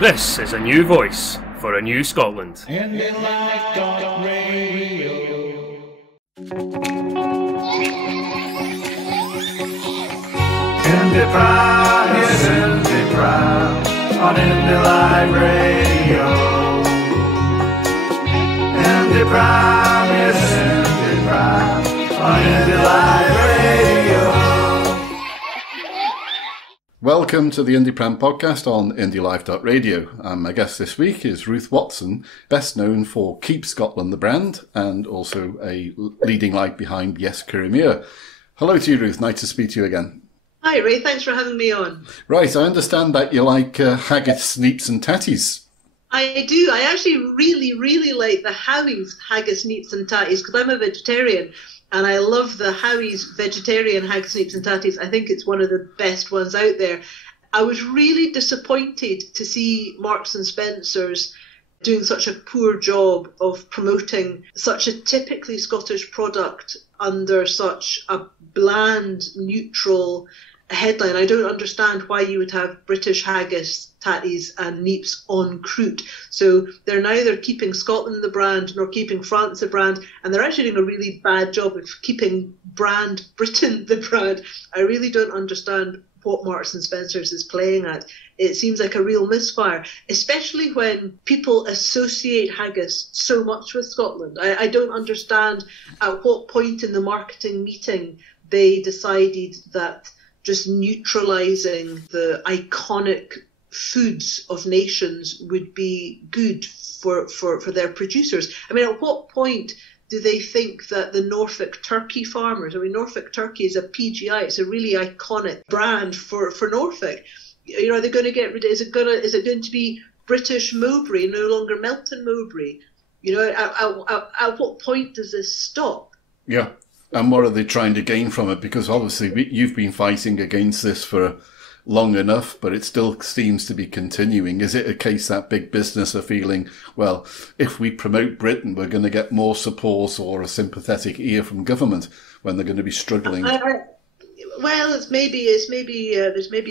This is a new voice for a new Scotland. IndyLife.radio. IndyPram, yes, IndyPram on IndyLife Radio. IndyPram, yes, IndyPram on IndyLife Radio. Welcome to the IndyPram podcast on IndyLife.radio. My guest this week is Ruth Watson, best known for Keep Scotland the brand and also a leading light behind Yes, Kirriemuir. Hello to you, Ruth. Nice to speak to you again. Hi, Ray. Thanks for having me on. Right, I understand that you like haggis, neeps and tatties. I do. I actually really like the Howie's haggis, neeps and tatties because I'm a vegetarian. And I love the Howie's vegetarian haggis, neeps and tatties. I think it's one of the best ones out there. I was really disappointed to see Marks and Spencer's doing such a poor job of promoting such a typically Scottish product under such a bland, neutral headline. I don't understand why you would have British haggis, tatties and neeps en croûte. So they're neither keeping Scotland the brand nor keeping France the brand, and they're actually doing a really bad job of keeping brand Britain the brand. I really don't understand what Marks and Spencer's is playing at. It seems like a real misfire, especially when people associate haggis so much with Scotland. I don't understand at what point in the marketing meeting they decided that just neutralising the iconic foods of nations would be good for their producers. I mean, at what point do they think that the Norfolk turkey farmers, I mean, Norfolk turkey is a PGI, it's a really iconic brand for Norfolk. You know, are they going to get rid of, is it going to be British Mowbray, no longer Melton Mowbray? You know, at what point does this stop? Yeah. And what are they trying to gain from it? Because obviously you've been fighting against this for long enough, but it still seems to be continuing. Is it a case that big business are feeling, well, if we promote Britain, we're going to get more support or a sympathetic ear from government when they're going to be struggling? Well, there's maybe a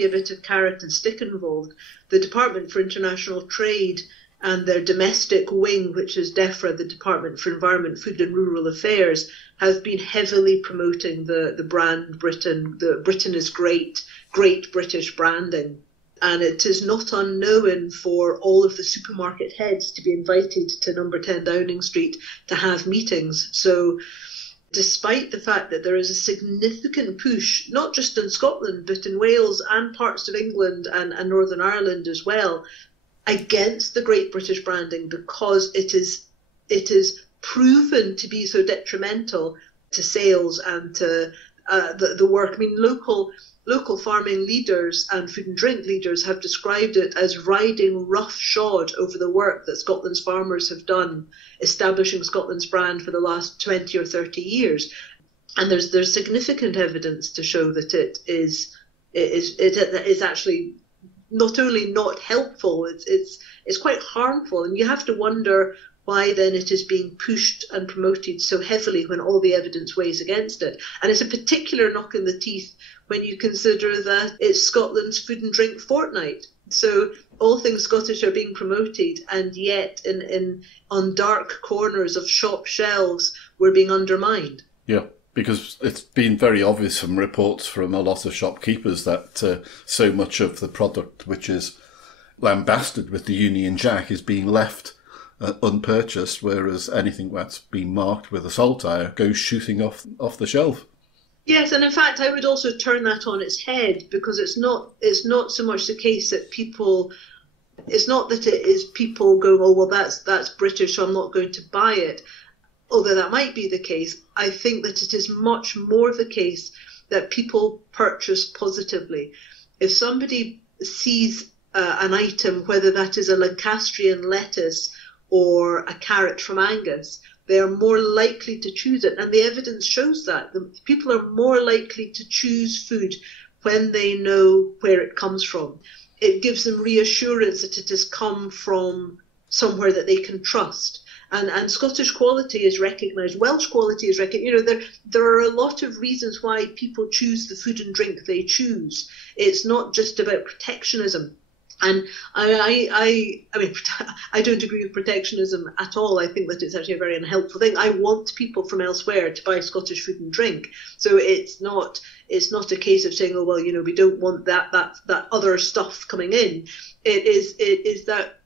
bit of carrot and stick involved. The Department for International Trade and their domestic wing, which is DEFRA, the Department for Environment, Food and Rural Affairs, has been heavily promoting the brand Britain. The Britain is great British branding. And it is not unknown for all of the supermarket heads to be invited to number 10 Downing Street to have meetings. So despite the fact that there is a significant push, not just in Scotland, but in Wales and parts of England and Northern Ireland as well, against the Great British branding, because it is proven to be so detrimental to sales and to the work. I mean, local farming leaders and food and drink leaders have described it as riding roughshod over the work that Scotland's farmers have done, establishing Scotland's brand for the last 20 or 30 years. And there's significant evidence to show that it is actually not only not helpful, it's quite harmful. And you have to wonder why then it is being pushed and promoted so heavily when all the evidence weighs against it. And it's a particular knock in the teeth when you consider that it's Scotland's food and drink fortnight. So all things Scottish are being promoted, and yet on dark corners of shop shelves we're being undermined. Yeah. Because it's been very obvious from reports from a lot of shopkeepers that so much of the product which is lambasted with the Union Jack is being left unpurchased, whereas anything that's been marked with a saltire goes shooting off the shelf. Yes, and in fact, I would also turn that on its head, because it's not so much the case that people. It's not that it is people going, oh well, that's British, so I'm not going to buy it. Although that might be the case, I think that it is much more the case that people purchase positively. If somebody sees an item, whether that is a Lancastrian lettuce or a carrot from Angus, they are more likely to choose it. And the evidence shows that. The people are more likely to choose food when they know where it comes from. It gives them reassurance that it has come from somewhere that they can trust. And Scottish quality is recognised, Welsh quality is recognised. You know, there are a lot of reasons why people choose the food and drink they choose. It's not just about protectionism. And I mean, I don't agree with protectionism at all. I think that it's actually a very unhelpful thing. I want people from elsewhere to buy Scottish food and drink. So it's not a case of saying, oh, well, we don't want that other stuff coming in. It is that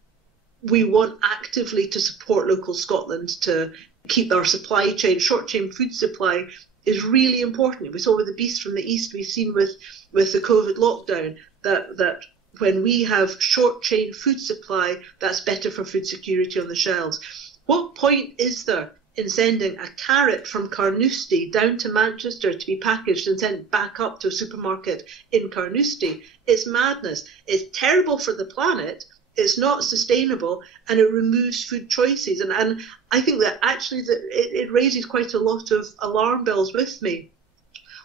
we want actively to support local Scotland to keep our supply chain, short chain food supply is really important. We saw with the beast from the east, we've seen with the COVID lockdown that when we have short chain food supply, that's better for food security on the shelves. What point is there in sending a carrot from Carnoustie down to Manchester to be packaged and sent back up to a supermarket in Carnoustie? It's madness. It's terrible for the planet. It's not sustainable, and it removes food choices. And I think that actually it raises quite a lot of alarm bells with me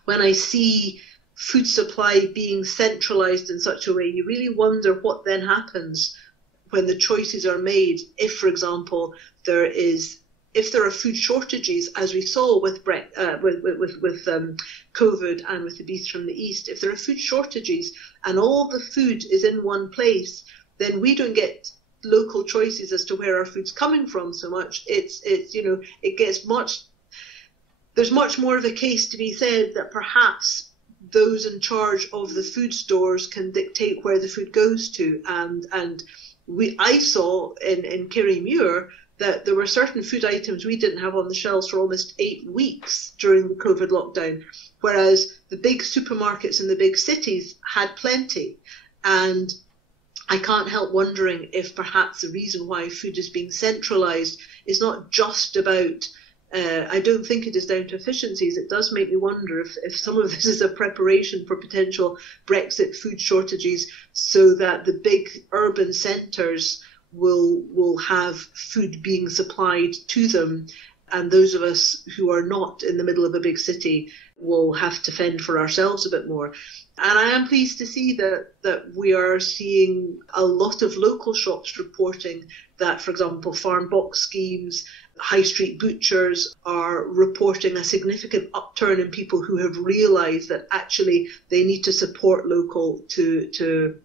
when I see food supply being centralised in such a way. You really wonder what then happens when the choices are made. If, for example, there are food shortages, as we saw with COVID and with the beast from the east, if there are food shortages and all the food is in one place, then we don't get local choices as to where our food's coming from so much. There's much more of a case to be said that perhaps those in charge of the food stores can dictate where the food goes to. I saw in Kirriemuir that there were certain food items we didn't have on the shelves for almost 8 weeks during the COVID lockdown, whereas the big supermarkets in the big cities had plenty. And I can't help wondering if perhaps the reason why food is being centralised is not just about I don't think it is down to efficiencies. It does make me wonder if some of this is a preparation for potential Brexit food shortages, so that the big urban centres will have food being supplied to them, and those of us who are not in the middle of a big city will have to fend for ourselves a bit more. And I am pleased to see that we are seeing a lot of local shops reporting that, for example, farm box schemes, high street butchers are reporting a significant upturn in people who have realised that actually they need to support local to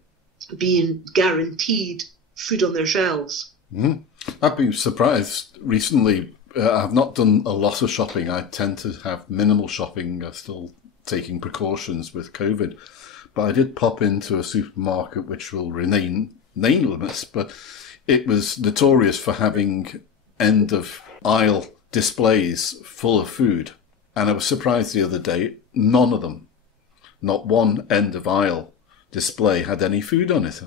being guaranteed food on their shelves. I've been surprised recently. I've not done a lot of shopping. I tend to have minimal shopping. I'm still taking precautions with COVID. But I did pop into a supermarket which will remain nameless, but it was notorious for having end of aisle displays full of food. And I was surprised the other day, none of them, not one end of aisle display had any food on it.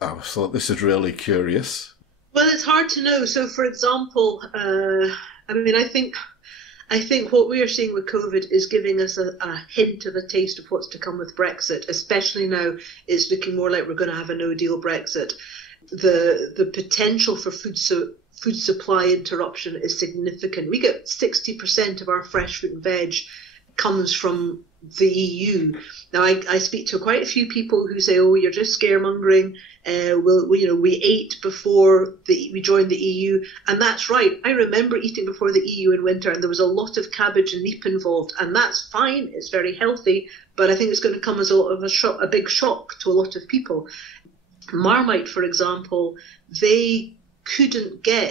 I thought, this is really curious. Well, it's hard to know. So, for example, I think what we are seeing with COVID is giving us a hint of a taste of what's to come with Brexit, especially now it's looking more like we're going to have a no-deal Brexit. The potential for food supply interruption is significant. We get 60% of our fresh fruit and veg comes from the EU. Now, I speak to quite a few people who say, "Oh, you're just scaremongering. We ate before we joined the EU," and that's right. I remember eating before the EU in winter, and there was a lot of cabbage and leek involved, and that's fine. It's very healthy, but I think it's going to come as a big shock to a lot of people. Marmite, for example,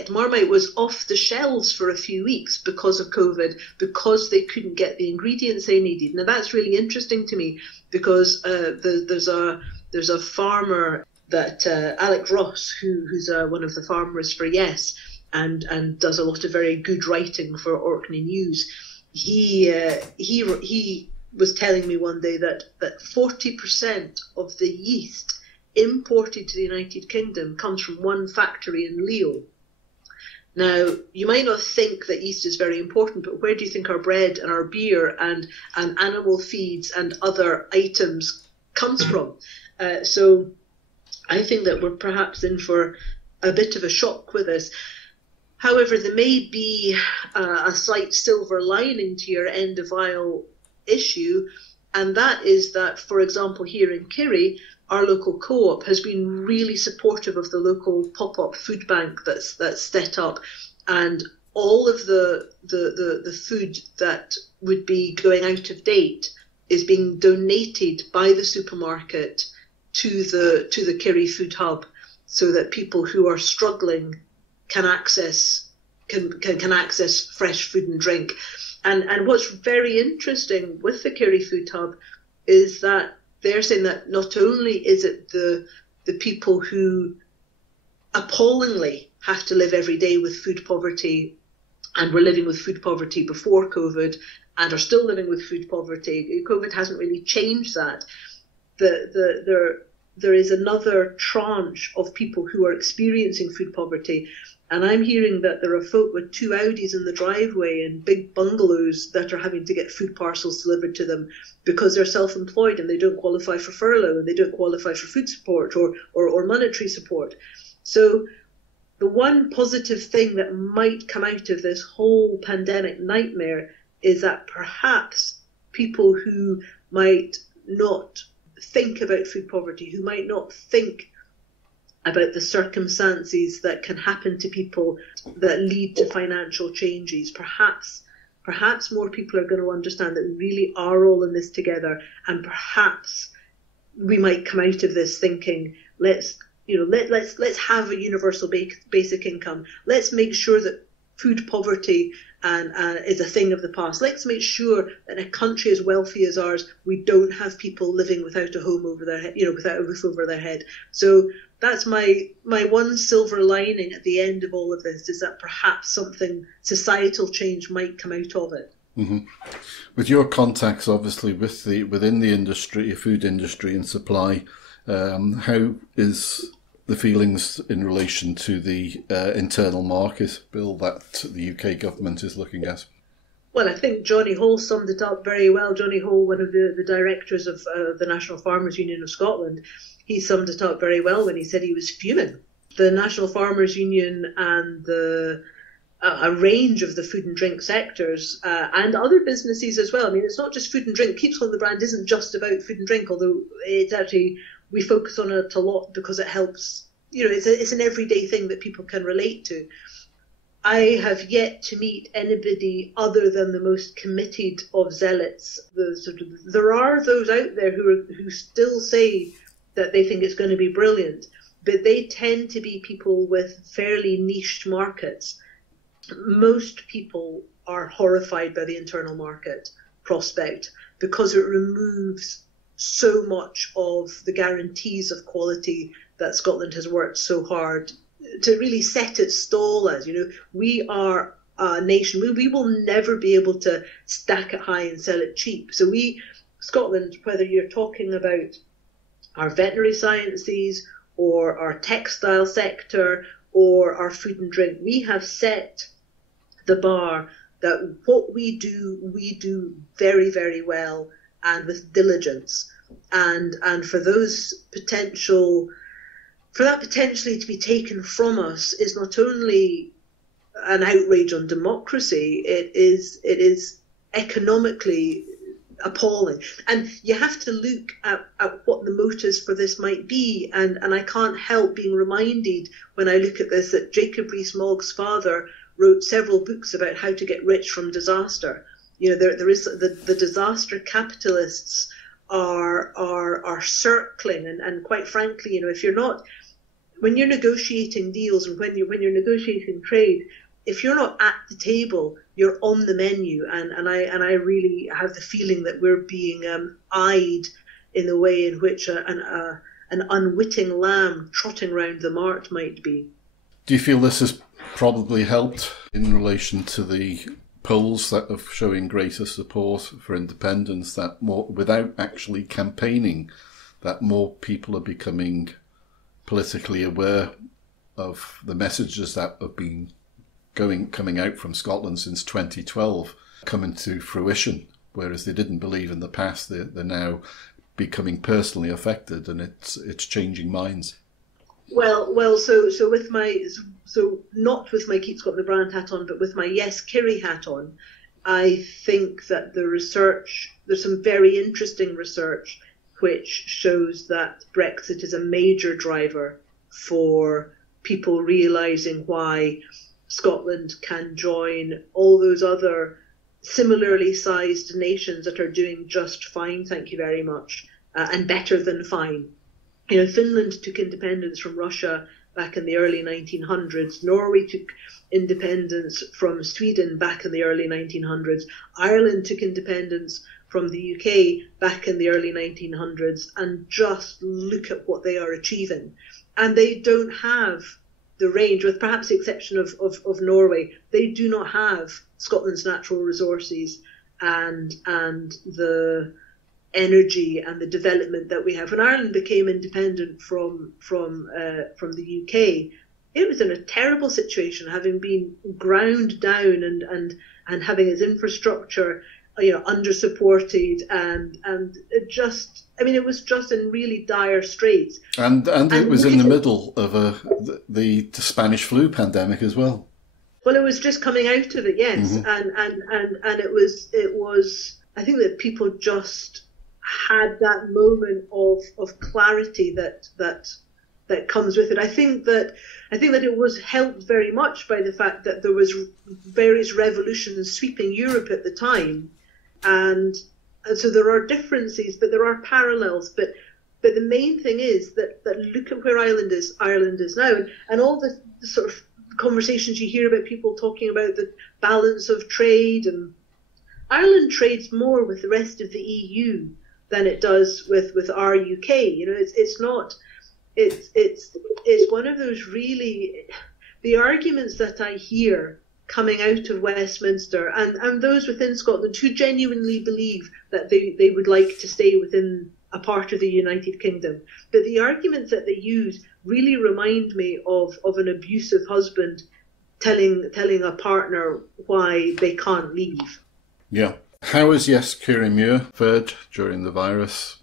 Marmite was off the shelves for a few weeks because of COVID, because they couldn't get the ingredients they needed. Now that's really interesting to me, because there's a farmer that Alec Ross, who's one of the farmers for Yes, and does a lot of very good writing for Orkney News. He was telling me one day that 40% of the yeast imported to the United Kingdom comes from one factory in Leo. Now, you might not think that yeast is very important, but where do you think our bread and our beer and animal feeds and other items comes from? So I think that we're perhaps in for a bit of a shock with this. However, there may be a slight silver lining to your end of aisle issue, and that is that, for example, here in Kirrie, our local co-op has been really supportive of the local pop-up food bank that's set up, and all of the food that would be going out of date is being donated by the supermarket to the Kirrie Food Hub, so that people who are struggling can access fresh food and drink. And what's very interesting with the Kirrie Food Hub is that they're saying that not only is it the people who appallingly have to live every day with food poverty, and were living with food poverty before COVID and are still living with food poverty. COVID hasn't really changed that. There is another tranche of people who are experiencing food poverty. And I'm hearing that there are folk with 2 Audis in the driveway and big bungalows that are having to get food parcels delivered to them because they're self-employed and they don't qualify for furlough and they don't qualify for food support or monetary support. So the one positive thing that might come out of this whole pandemic nightmare is that perhaps people who might not think about food poverty, who might not think about the circumstances that can happen to people that lead to financial changes, perhaps more people are going to understand that we really are all in this together, and perhaps we might come out of this thinking, let's have a universal basic income. Let's make sure that food poverty is a thing of the past. Let's make sure that in a country as wealthy as ours, we don't have people living without a home over their head, without a roof over their head. So that's my one silver lining at the end of all of this, is that perhaps something societal change might come out of it. Mm-hmm. With your contacts, obviously, within the industry, food industry and supply, how is the feelings in relation to the internal market bill that the UK government is looking at? Well, I think Johnny Hall summed it up very well. Johnny Hall, one of the directors of the National Farmers Union of Scotland, he summed it up very well when he said he was fuming. The National Farmers Union and a range of the food and drink sectors and other businesses as well. I mean, it's not just food and drink. Keeps on the Brand isn't just about food and drink, although it's actually, we focus on it a lot because it helps, it's an everyday thing that people can relate to. I have yet to meet anybody other than the most committed of zealots. There are those out there who still say that they think it's going to be brilliant, but they tend to be people with fairly niched markets. Most people are horrified by the internal market prospect because it removes so much of the guarantees of quality that Scotland has worked so hard to really set its stall as. We are a nation, we will never be able to stack it high and sell it cheap. So Scotland, whether you're talking about our veterinary sciences or our textile sector or our food and drink, we have set the bar that what we do very, very well and with diligence. And for that potentially to be taken from us is not only an outrage on democracy, it is economically appalling. And you have to look at what the motives for this might be. And I can't help being reminded when I look at this that Jacob Rees-Mogg's father wrote several books about how to get rich from disaster. There is the disaster capitalists are circling, and quite frankly, when you're negotiating deals and when you're negotiating trade, if you're not at the table, you're on the menu, and I really have the feeling that we're being eyed in the way in which an unwitting lamb trotting round the mart might be. Do you feel this has probably helped in relation to the polls that are showing greater support for independence, that more, without actually campaigning, that more people are becoming politically aware of the messages that have been coming out from Scotland since 2012 coming to fruition, whereas they didn't believe in the past, they're now becoming personally affected, and it's changing minds. Well, so not with my Keep Scotland the Brand hat on, but with my Yes Kirrie hat on, I think that there's some very interesting research which shows that Brexit is a major driver for people realising why Scotland can join all those other similarly sized nations that are doing just fine, thank you very much, and better than fine. Finland took independence from Russia back in the early 1900s. Norway took independence from Sweden back in the early 1900s. Ireland took independence from the UK back in the early 1900s. And just look at what they are achieving. And they don't have the range, with perhaps the exception of Norway. They do not have Scotland's natural resources and the energy and the development that we have. When Ireland became independent from the UK, it was in a terrible situation, having been ground down and having its infrastructure under supported and it was just in really dire straits. And it was in the middle of the Spanish flu pandemic as well. Well, it was just coming out of it, yes, and it was. I think that people just had that moment of clarity that comes with it. I think that it was helped very much by the fact that there was various revolutions sweeping Europe at the time, and so there are differences, but there are parallels. But the main thing is that look at where Ireland is now, and all the sort of conversations you hear about people talking about the balance of trade, and Ireland trades more with the rest of the EU than it does with our UK. It's one of those really, the arguments that I hear coming out of Westminster and those within Scotland who genuinely believe that they would like to stay within a part of the United Kingdom. But the arguments that they use really remind me of an abusive husband telling a partner why they can't leave. Yeah. How has Kirriemuir fared during the virus?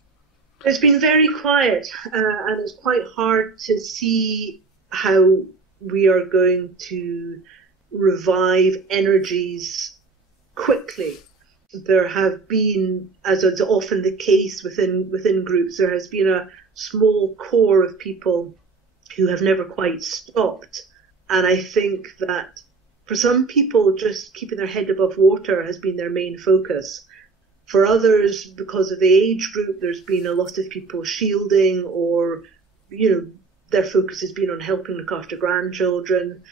It's been very quiet, and it's quite hard to see how we are going to revive energies quickly. There have been, as is often the case within groups, there has been a small core of people who have never quite stopped. And I think that for some people, just keeping their head above water has been their main focus. For others, because of the age group, there's been a lot of people shielding, or, their focus has been on helping look after grandchildren.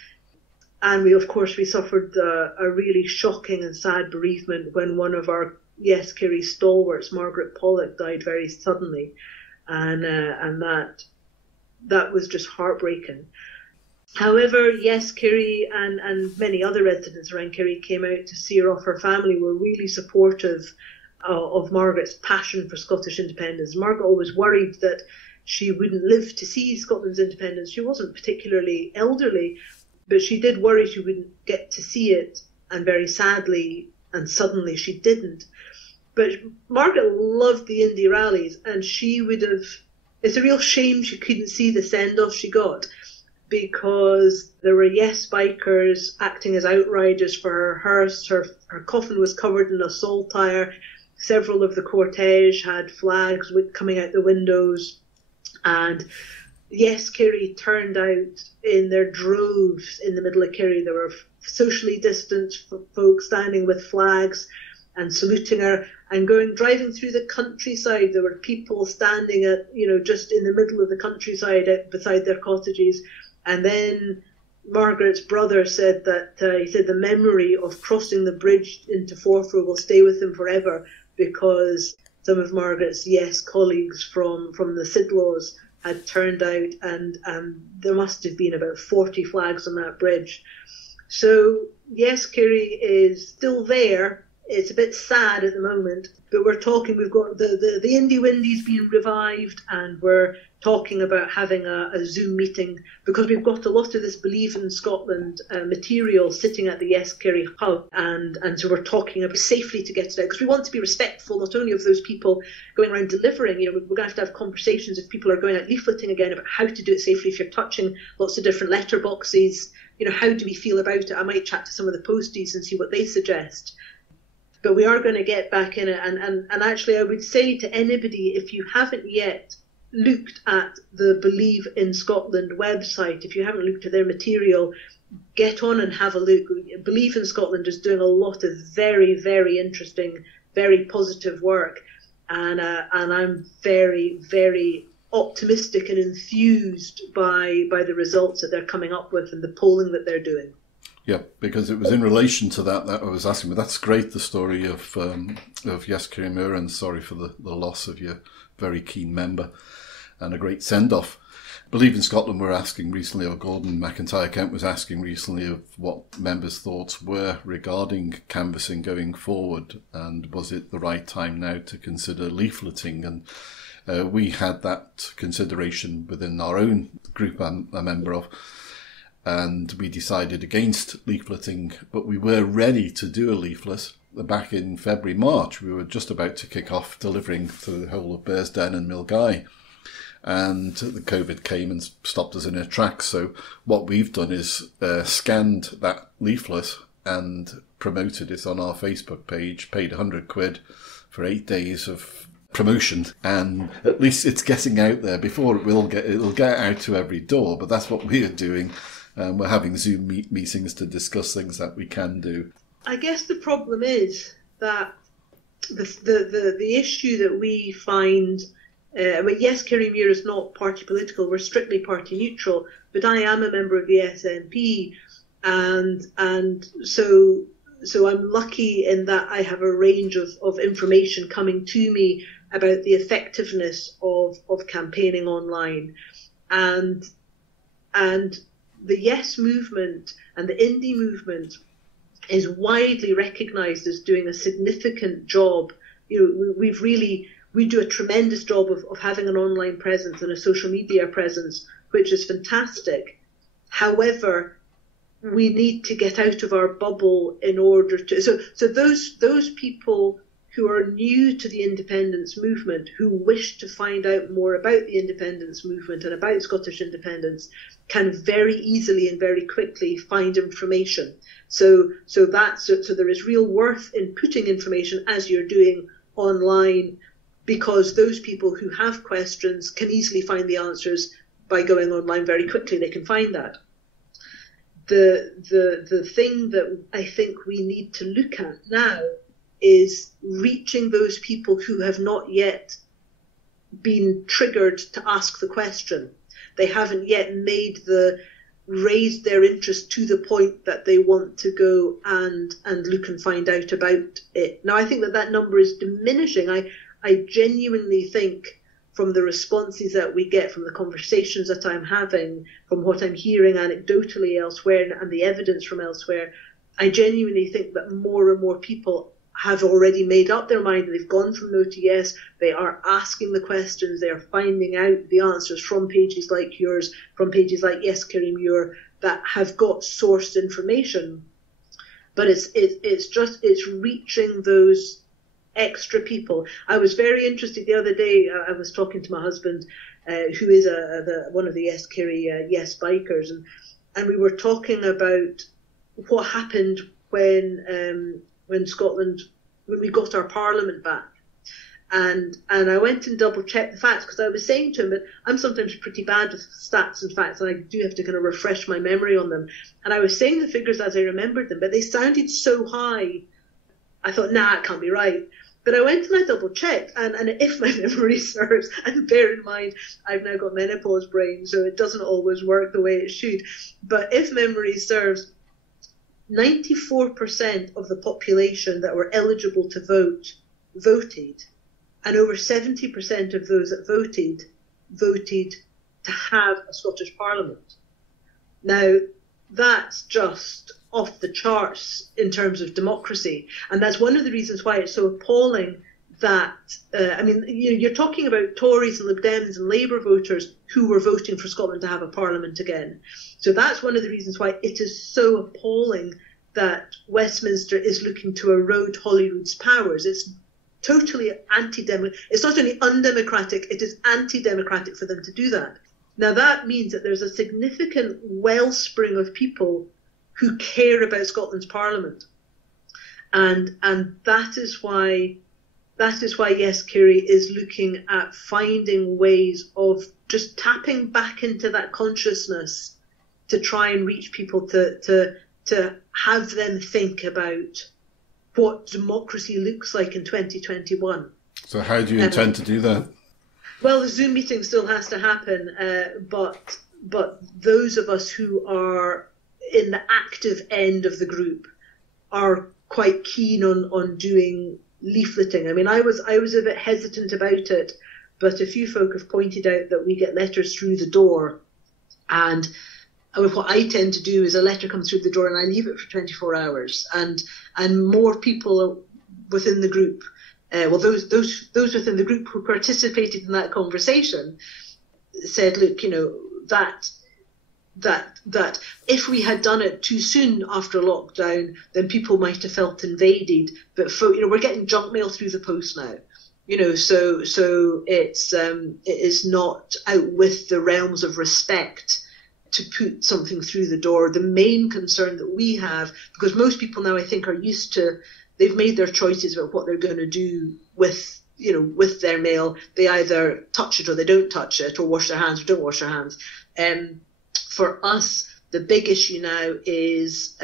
And we suffered a really shocking and sad bereavement when one of our Yes Kirrie stalwarts, Margaret Pollock, died very suddenly. And that was just heartbreaking. However, Yes Kirrie and many other residents around Kirrie came out to see her off. Her family were really supportive of Margaret's passion for Scottish independence. Margaret always worried that she wouldn't live to see Scotland's independence. She wasn't particularly elderly, but she did worry she wouldn't get to see it, and very sadly and suddenly she didn't. But Margaret loved the Indy rallies, and she would have... It's a real shame she couldn't see the send-off she got, because there were Yes bikers acting as outriders for her hearse. Her coffin was covered in a saltire. Several of the cortege had flags coming out the windows, and Yes Kirrie turned out in their droves in the middle of Kirrie. There were socially distanced folk standing with flags and saluting her, and driving through the countryside. There were people standing just in the middle of the countryside beside their cottages. And then Margaret's brother said that he said the memory of crossing the bridge into Forfar will stay with him forever, because some of Margaret's Yes colleagues from the Sidlaws had turned out, and there must have been about 40 flags on that bridge. So Yes Kirrie is still there. It's a bit sad at the moment, but we've got the Indy Windies being revived, and we're talking about having a Zoom meeting, because we've got a lot of this Believe in Scotland material sitting at the Yes Kirrie hub, and so we're talking about safely to get it out, because we want to be respectful not only of those people going around delivering. We're going to have conversations if people are going out leafleting again about how to do it safely. If you're touching lots of different letterboxes, how do we feel about it? I might chat to some of the posties and see what they suggest. But we are going to get back in it. And actually, I would say to anybody, if you haven't yet looked at the Believe in Scotland website, if you haven't looked at their material, get on and have a look. Believe in Scotland is doing a lot of very, very interesting, very positive work. And I'm very, very optimistic and enthused by the results that they're coming up with and the polling that they're doing. Yeah, because it was in relation to that I was asking. But that's great, the story of Yes Kirriemuir, and sorry for the loss of your very keen member, and a great send-off. Believe in Scotland were asking recently, or Gordon McIntyre Kent was asking recently, of what members' thoughts were regarding canvassing going forward, and was it the right time now to consider leafleting? And we had that consideration within our own group I'm a member of, and we decided against leafleting, but we were ready to do a leaflet. Back in February, March, we were just about to kick off delivering to the whole of Bearsden and Milngavie. And the COVID came and stopped us in our tracks. So what we've done is scanned that leaflet and promoted it on our Facebook page, paid £100 for 8 days of promotion, and at least it's getting out there. Before it'll get out to every door, but that's what we are doing. We're having Zoom meetings to discuss things that we can do. I guess the problem is that the issue that we find, yes, Kirriemuir is not party political, we're strictly party neutral, but I am a member of the SNP, and so I'm lucky in that I have a range of information coming to me about the effectiveness of campaigning online, and the Yes movement and the Indie movement is widely recognised as doing a significant job. You know, we do a tremendous job of having an online presence and a social media presence, which is fantastic. However, we need to get out of our bubble in order to. So those people who are new to the independence movement, who wish to find out more about the independence movement and about Scottish independence, can very easily and very quickly find information. So there is real worth in putting information as you're doing online, because those people who have questions can easily find the answers by going online very quickly. They can find that. The thing that I think we need to look at now is reaching those people who have not yet been triggered to ask the question. They haven't yet raised their interest to the point that they want to go and look and find out about it. Now, I think that number is diminishing. I genuinely think, from the responses that we get, from the conversations that I'm having, from what I'm hearing anecdotally elsewhere and the evidence from elsewhere, I genuinely think that more and more people have already made up their mind. They've gone from no to yes. They are asking the questions. They are finding out the answers from pages like yours, from pages like Yes Kirriemuir, that have got sourced information. But it's reaching those extra people. I was very interested the other day. I was talking to my husband, who is one of the Yes Kirrie Yes bikers, and we were talking about what happened when Scotland, when we got our Parliament back. And I went and double checked the facts, because I was saying to him that I'm sometimes pretty bad with stats and facts, and I do have to kind of refresh my memory on them. And I was saying the figures as I remembered them, but they sounded so high. I thought, nah, it can't be right. But I went and I double checked, and if my memory serves, and bear in mind, I've now got menopause brain, so it doesn't always work the way it should. But if memory serves, 94% of the population that were eligible to vote voted, and over 70% of those that voted to have a Scottish Parliament. Now, that's just off the charts in terms of democracy, and that's one of the reasons why it's so appalling that, you're talking about Tories and Lib Dems and Labour voters who were voting for Scotland to have a Parliament again. So that's one of the reasons why it is so appalling that Westminster is looking to erode Holyrood's powers. It's totally anti-democratic. It's not only undemocratic, it is anti-democratic for them to do that. Now that means that there's a significant wellspring of people who care about Scotland's Parliament. And that is why Yes Kirrie is looking at finding ways of just tapping back into that consciousness to try and reach people, to have them think about what democracy looks like in 2021. So how do you intend to do that? Well, the Zoom meeting still has to happen, but those of us who are in the active end of the group are quite keen on doing leafleting. I mean, I was a bit hesitant about it, but a few folk have pointed out that we get letters through the door, and what I tend to do is a letter comes through the door and I leave it for 24 hours, and more people within the group, those within the group who participated in that conversation said, look, that if we had done it too soon after lockdown, then people might have felt invaded. But we're getting junk mail through the post now, so it is not out with the realms of respect to put something through the door. The main concern that we have, because most people now I think are used to, they've made their choices about what they're going to do with their mail. They either touch it or they don't touch it, or wash their hands or don't wash their hands. For us, the big issue now is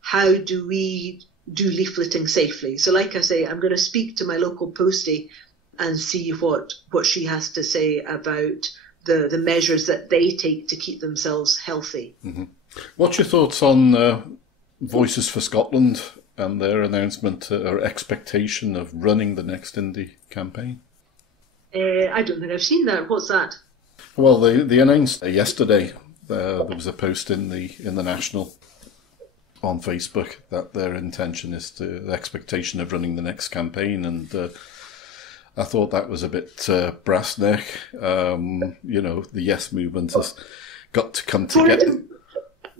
how do we do leafleting safely? So like I say, I'm going to speak to my local postie and see what she has to say about the measures that they take to keep themselves healthy. Mm-hmm. What's your thoughts on Voices for Scotland and their announcement or expectation of running the next Indy campaign? I don't think I've seen that. What's that? Well, they announced yesterday, there was a post in the National on Facebook that their intention is the expectation of running the next campaign, and I thought that was a bit brass neck. The Yes movement has got to come together.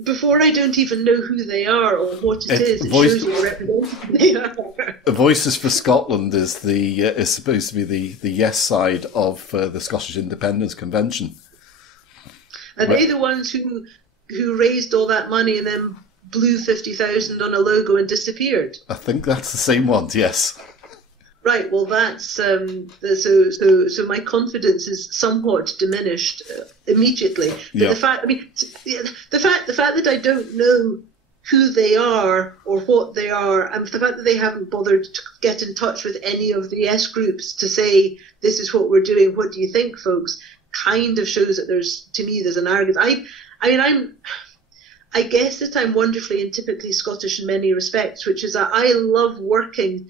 Before I don't even know who they are or what it is, shows you the representative they are. Voices for Scotland is supposed to be the Yes side of the Scottish Independence Convention. Are they the ones who raised all that money and then blew 50,000 on a logo and disappeared? I think that's the same ones, yes. Right. Well, that's so my confidence is somewhat diminished immediately. But yeah. the fact that I don't know who they are or what they are, and the fact that they haven't bothered to get in touch with any of the S groups to say this is what we're doing, what do you think, folks, kind of shows that there's an arrogance. I guess that I'm wonderfully and typically Scottish in many respects, which is that I love working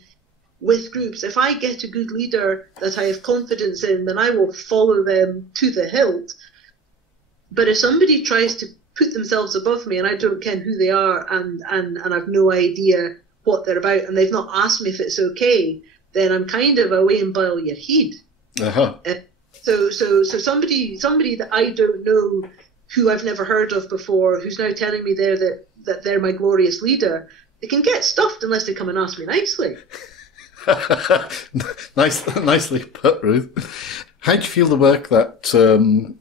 with groups. If I get a good leader that I have confidence in, then I will follow them to the hilt. But if somebody tries to put themselves above me and I don't ken who they are and I've no idea what they're about and they've not asked me if it's okay, then I'm kind of away and boil your head. Uh-huh. So somebody that I don't know, who I've never heard of before, who's now telling me that they're my glorious leader, they can get stuffed unless they come and ask me nicely. Nicely put, Ruth. How do you feel the work that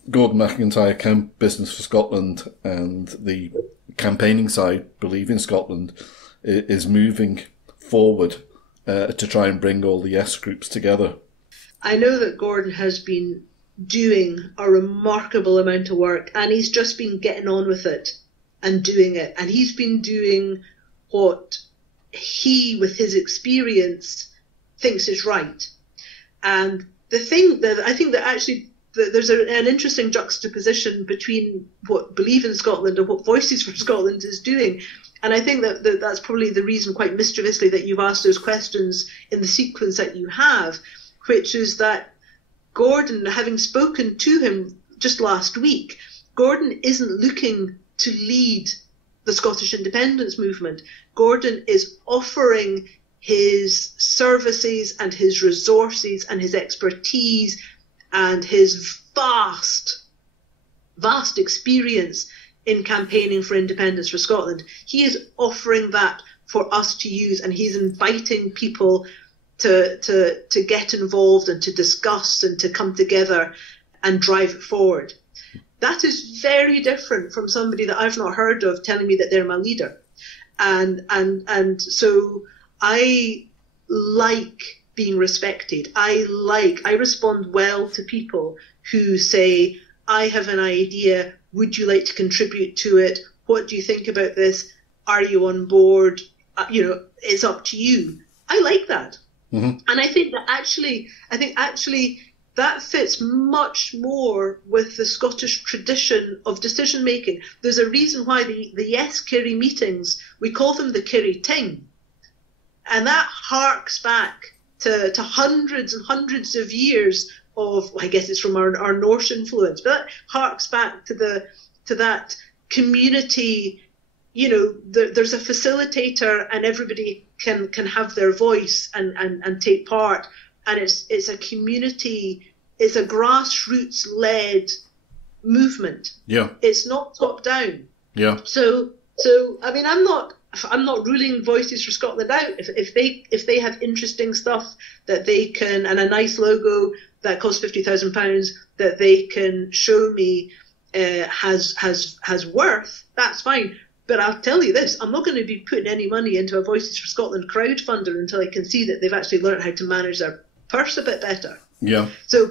Gordon McIntyre, Business for Scotland, and the campaigning side, Believe in Scotland, is moving forward to try and bring all the Yes groups together? I know that Gordon has been doing a remarkable amount of work, and he's just been getting on with it and doing it. And he's been doing what he, with his experience, thinks is right. And the thing that I think that actually there's an interesting juxtaposition between what Believe in Scotland and what Voices for Scotland is doing. And I think that's probably the reason, quite mischievously, that you've asked those questions in the sequence that you have, which is that Gordon, having spoken to him just last week, Gordon isn't looking to lead the Scottish independence movement. Gordon is offering his services and his resources and his expertise and his vast experience in campaigning for independence for Scotland. He is offering that for us to use, and he's inviting people to get involved and to discuss and to come together and drive it forward. That is very different from somebody that I've not heard of telling me that they're my leader. And so I like being respected. I respond well to people who say, I have an idea, would you like to contribute to it? What do you think about this? Are you on board? It's up to you. I like that. Mm-hmm. And I think actually that fits much more with the Scottish tradition of decision making. There's a reason why the Yes Kirrie meetings, we call them the Kirrie Ting. And that harks back to hundreds and hundreds of years of, I guess it's from our Norse influence, but that harks back to that community. There's a facilitator and everybody can have their voice and take part. And it's a community, it's a grassroots-led movement. Yeah. It's not top-down. Yeah. So I mean, I'm not ruling Voices for Scotland out. If they have interesting stuff that they can, and a nice logo that costs £50,000 that they can show me has worth, that's fine. But I'll tell you this, I'm not going to be putting any money into a Voices for Scotland crowdfunder until I can see that they've actually learned how to manage their purse a bit better. Yeah. So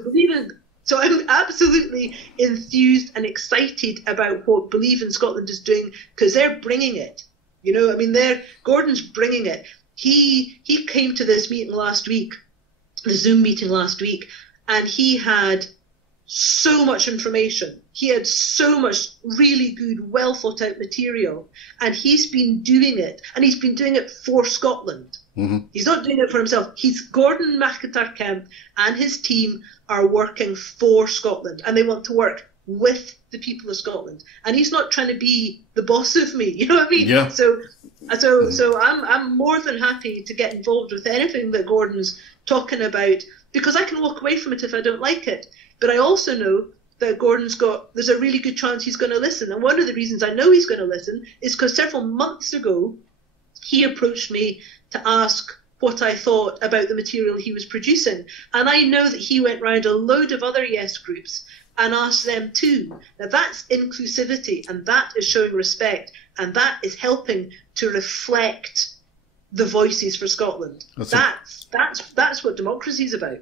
I'm absolutely enthused and excited about what Believe in Scotland is doing, because they're bringing it. Gordon's bringing it. He came to this meeting last week, the Zoom meeting last week, and he had so much information. He had so much really good, well thought out material, and he's been doing it, and he's been doing it for Scotland. Mm-hmm. He's not doing it for himself. Gordon McIntyre Kemp and his team are working for Scotland, and they want to work with the people of Scotland. And he's not trying to be the boss of me. You know what I mean? Yeah. So I'm more than happy to get involved with anything that Gordon's talking about, because I can walk away from it if I don't like it. But I also know that there's a really good chance he's going to listen. And one of the reasons I know he's going to listen is because several months ago, he approached me to ask what I thought about the material he was producing. And I know that he went round a load of other Yes groups and asked them too. Now that's inclusivity, and that is showing respect, and that is helping to reflect the Voices for Scotland. That's what democracy is about.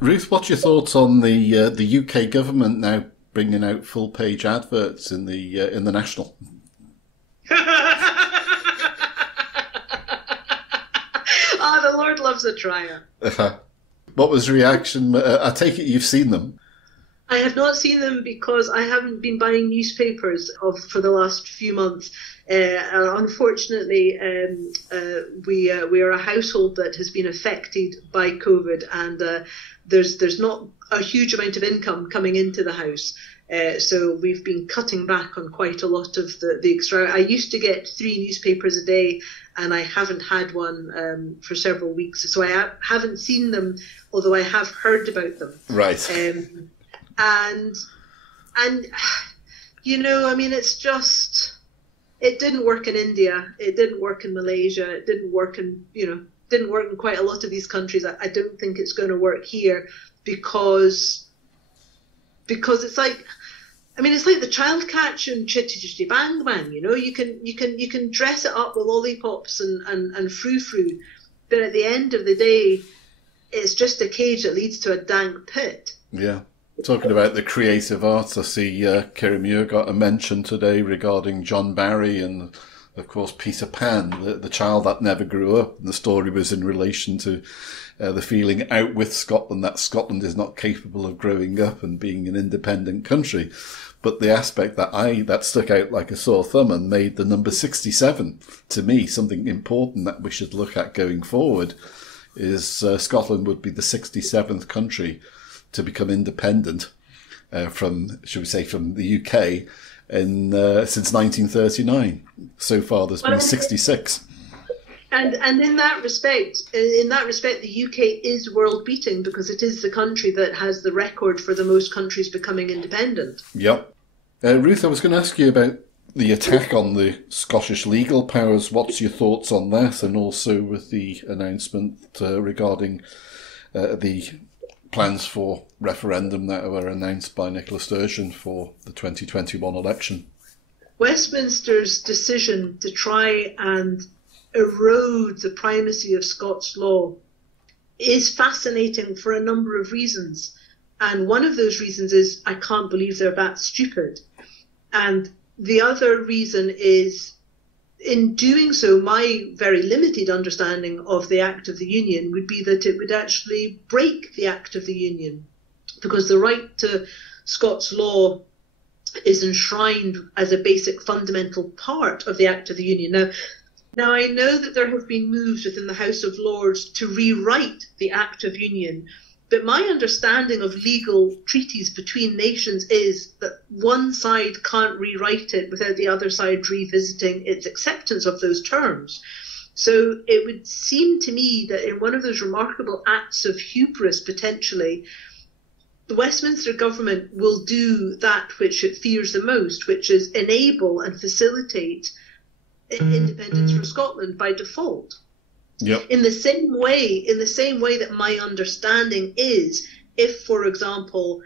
Ruth, what's your thoughts on the UK government now bringing out full page adverts in the National? The Lord loves a trier. What was the reaction? I take it you've seen them. I have not seen them because I haven't been buying newspapers for the last few months. Unfortunately, we are a household that has been affected by COVID, and there's not a huge amount of income coming into the house. So we've been cutting back on quite a lot of the extra. I used to get 3 newspapers a day, and I haven't had one for several weeks. So I haven't seen them, although I have heard about them. Right. And I mean, it's just, it didn't work in India, it didn't work in Malaysia, it didn't work in quite a lot of these countries. I don't think it's going to work here because it's like, I mean, it's like the child catch and Chitty Chitty Bang Bang. You can dress it up with lollipops and frou-frou, but at the end of the day, it's just a cage that leads to a dank pit. Yeah. Talking about the creative arts, I see Kirriemuir got a mention today regarding John Barry and, of course, Peter Pan, the child that never grew up. And the story was in relation to the feeling out with Scotland, that Scotland is not capable of growing up and being an independent country. But the aspect that stuck out like a sore thumb and made the number 67, to me, something important that we should look at going forward, is Scotland would be the 67th country to become independent from the UK since 1939. So far, there's been 66. And in that respect, the UK is world beating because it is the country that has the record for the most countries becoming independent. Yep. Ruth, I was going to ask you about the attack on the Scottish legal powers. What's your thoughts on that, and also with the announcement regarding the plans for referendum that were announced by Nicola Sturgeon for the 2021 election? Westminster's decision to try and erode the primacy of Scots law is fascinating for a number of reasons. And one of those reasons is I can't believe they're that stupid. And the other reason is, in doing so, my very limited understanding of the Act of the Union would be that it would actually break the Act of the Union, because the right to Scots law is enshrined as a basic fundamental part of the Act of the Union. Now I know that there have been moves within the House of Lords to rewrite the Act of Union, but my understanding of legal treaties between nations is that one side can't rewrite it without the other side revisiting its acceptance of those terms. So it would seem to me that in one of those remarkable acts of hubris, potentially, the Westminster government will do that which it fears the most, which is enable and facilitate independence for Scotland by default. Yep. In the same way that my understanding is, if, for example,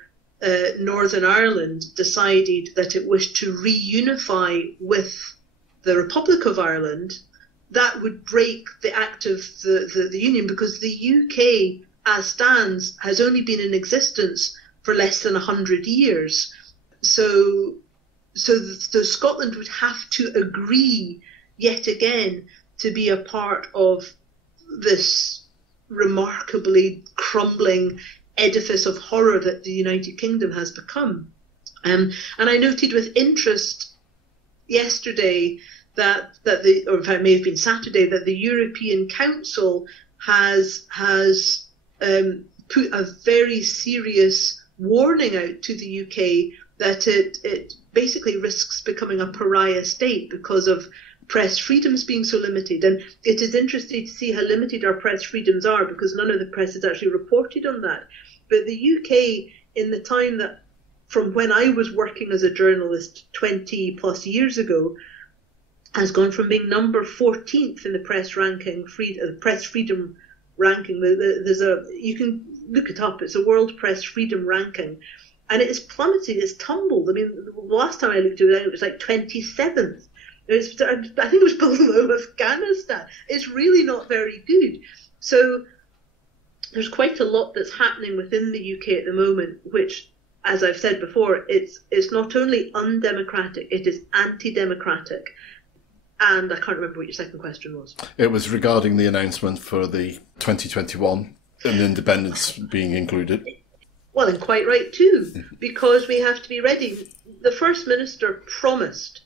Northern Ireland decided that it wished to reunify with the Republic of Ireland, that would break the act of the Union, because the UK, as stands, has only been in existence for less than 100 years. So Scotland would have to agree yet again to be a part of this remarkably crumbling edifice of horror that the United Kingdom has become. And I noted with interest yesterday or in fact it may have been Saturday, that the European Council has put a very serious warning out to the UK that it basically risks becoming a pariah state because of press freedoms being so limited. And it is interesting to see how limited our press freedoms are, because none of the press has actually reported on that. But the UK, in the time that, from when I was working as a journalist 20 plus years ago, has gone from being number 14th in the press freedom ranking. You can look it up. It's a World Press Freedom Ranking, and it is plummeted. It's tumbled. I mean, the last time I looked at it was like 27th. I think it was below Afghanistan. It's really not very good. So there's quite a lot that's happening within the UK at the moment, which, as I've said before, it's not only undemocratic, it is anti-democratic. And I can't remember what your second question was. It was regarding the announcement for the 2021 and independence being included. Well, and quite right too, because we have to be ready. The First Minister promised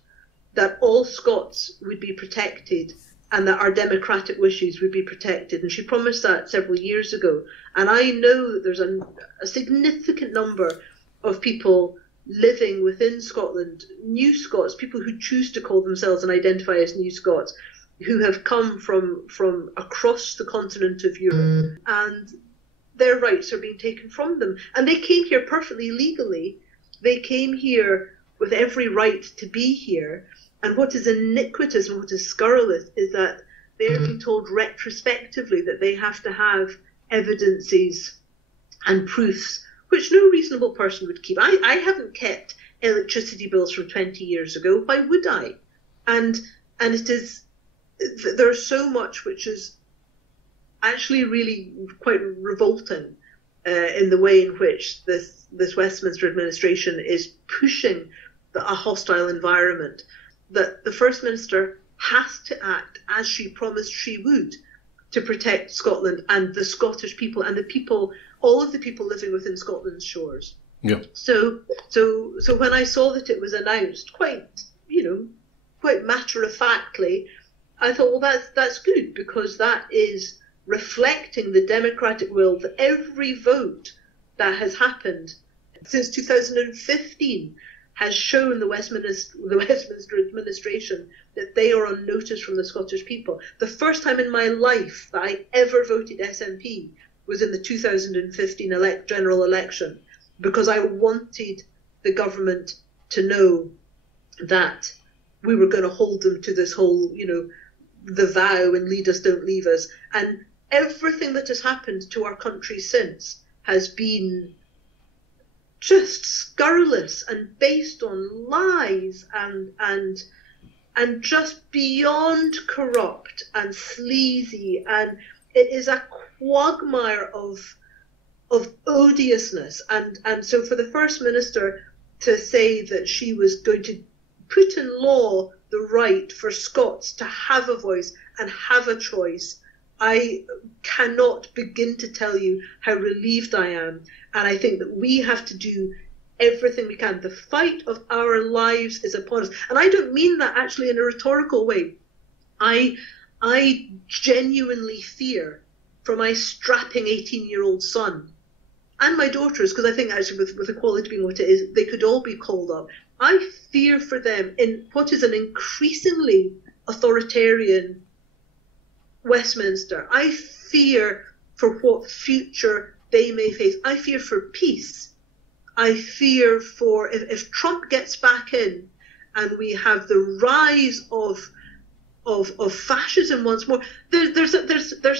that all Scots would be protected and that our democratic wishes would be protected. And she promised that several years ago. And I know that there's a significant number of people living within Scotland, New Scots, people who choose to call themselves and identify as New Scots, who have come from across the continent of Europe, and their rights are being taken from them. And they came here perfectly legally. They came here with every right to be here. And what is iniquitous and what is scurrilous is that they are being told retrospectively that they have to have evidences and proofs which no reasonable person would keep. I haven't kept electricity bills from 20 years ago. Why would I? And there's so much which is actually really quite revolting in the way in which this Westminster administration is pushing a hostile environment, that the First Minister has to act as she promised she would to protect Scotland and the Scottish people and the people, all of the people living within Scotland's shores. Yeah. So when I saw that it was announced, quite matter-of-factly, I thought, well, that's good, because that is reflecting the democratic will that every vote that has happened since 2015 has shown the Westminster administration that they are on notice from the Scottish people. The first time in my life that I ever voted SNP was in the 2015 general election, because I wanted the government to know that we were going to hold them to this whole, the vow and lead us, don't leave us. And everything that has happened to our country since has been just scurrilous and based on lies and just beyond corrupt and sleazy, and it is a quagmire of odiousness. And so for the First Minister to say that she was going to put in law the right for Scots to have a voice and have a choice I cannot begin to tell you how relieved I am. And I think that we have to do everything we can. The fight of our lives is upon us. And I don't mean that actually in a rhetorical way. I genuinely fear for my strapping 18-year-old son and my daughters, because I think actually with equality being what it is, they could all be called up. I fear for them in what is an increasingly authoritarian Westminster. I fear for what future they may face. I fear for peace. I fear for if Trump gets back in and we have the rise of fascism once more. There's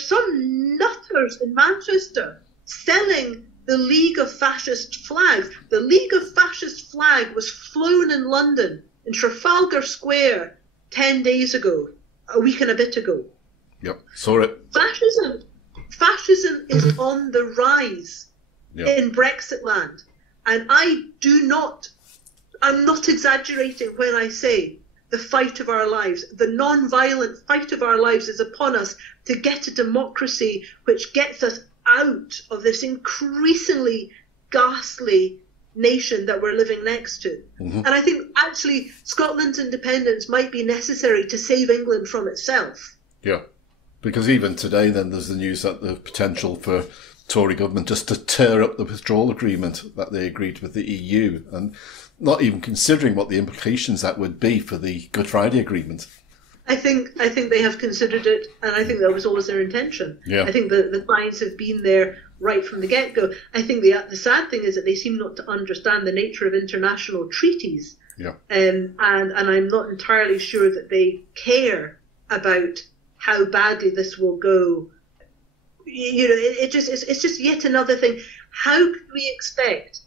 some nutters in Manchester selling the League of Fascist flags. The League of Fascist flag was flown in London in Trafalgar Square 10 days ago, a week and a bit ago. Yep, saw it. Fascism is on the rise in Brexit land. And I'm not exaggerating when I say the fight of our lives, the non-violent fight of our lives is upon us to get a democracy which gets us out of this increasingly ghastly nation that we're living next to. Mm-hmm. And I think actually Scotland's independence might be necessary to save England from itself. Yeah, because even today then there's the news that the potential for Tory government just to tear up the withdrawal agreement that they agreed with the EU, and not even considering what the implications that would be for the Good Friday Agreement. I think they have considered it, and I think that was always their intention. Yeah. I think the signs have been there right from the get-go. I think the sad thing is that they seem not to understand the nature of international treaties. Yeah. And I'm not entirely sure that they care about how badly this will go. You know, it's just yet another thing. How could we expect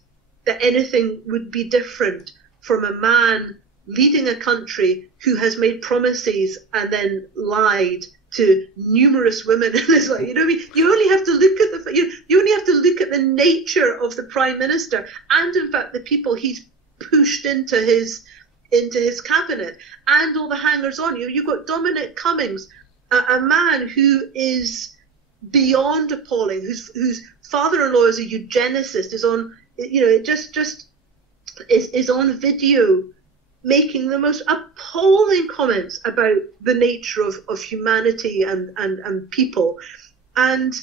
that anything would be different from a man leading a country who has made promises and then lied to numerous women? It's like, you know what I mean? You only have to look at you only have to look at the nature of the Prime Minister and in fact the people he's pushed into his cabinet and all the hangers on. You've got Dominic Cummings, a man who is beyond appalling, whose father-in-law is a eugenicist, is on, you know, it just is on video making the most appalling comments about the nature of humanity and people, and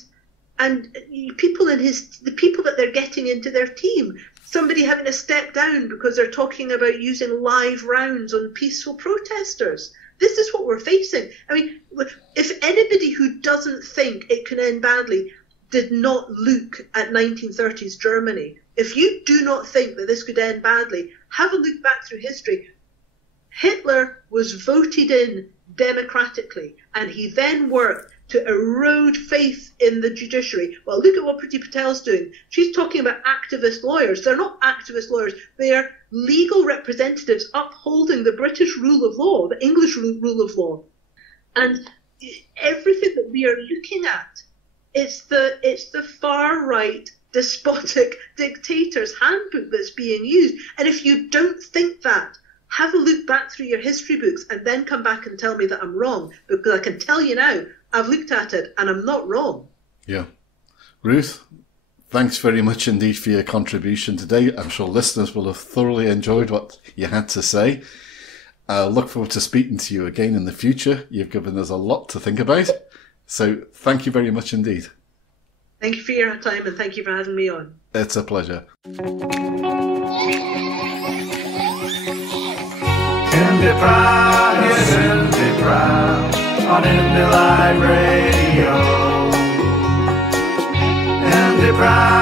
people the people that they're getting into their team. Somebody having to step down because they're talking about using live rounds on peaceful protesters. This is what we're facing. I mean, if anybody who doesn't think it can end badly did not look at 1930s Germany, if you do not think that this could end badly, have a look back through history. Hitler was voted in democratically, and he then worked to erode faith in the judiciary. Well, look at what Priti Patel's doing. She's talking about activist lawyers. They're not activist lawyers. They are legal representatives upholding the British rule of law, the English rule of law. And everything that we are looking at, it's the far-right despotic dictator's handbook that's being used. And if you don't think that, have a look back through your history books and then come back and tell me that I'm wrong, because I can tell you now, I've looked at it and I'm not wrong. Yeah. Ruth, thanks very much indeed for your contribution today. I'm sure listeners will have thoroughly enjoyed what you had to say. I look forward to speaking to you again in the future. You've given us a lot to think about. So thank you very much indeed. Thank you for your time and thank you for having me on. It's a pleasure. IndyPram, yes, IndyPram, on Indy Live Radio. IndyPram.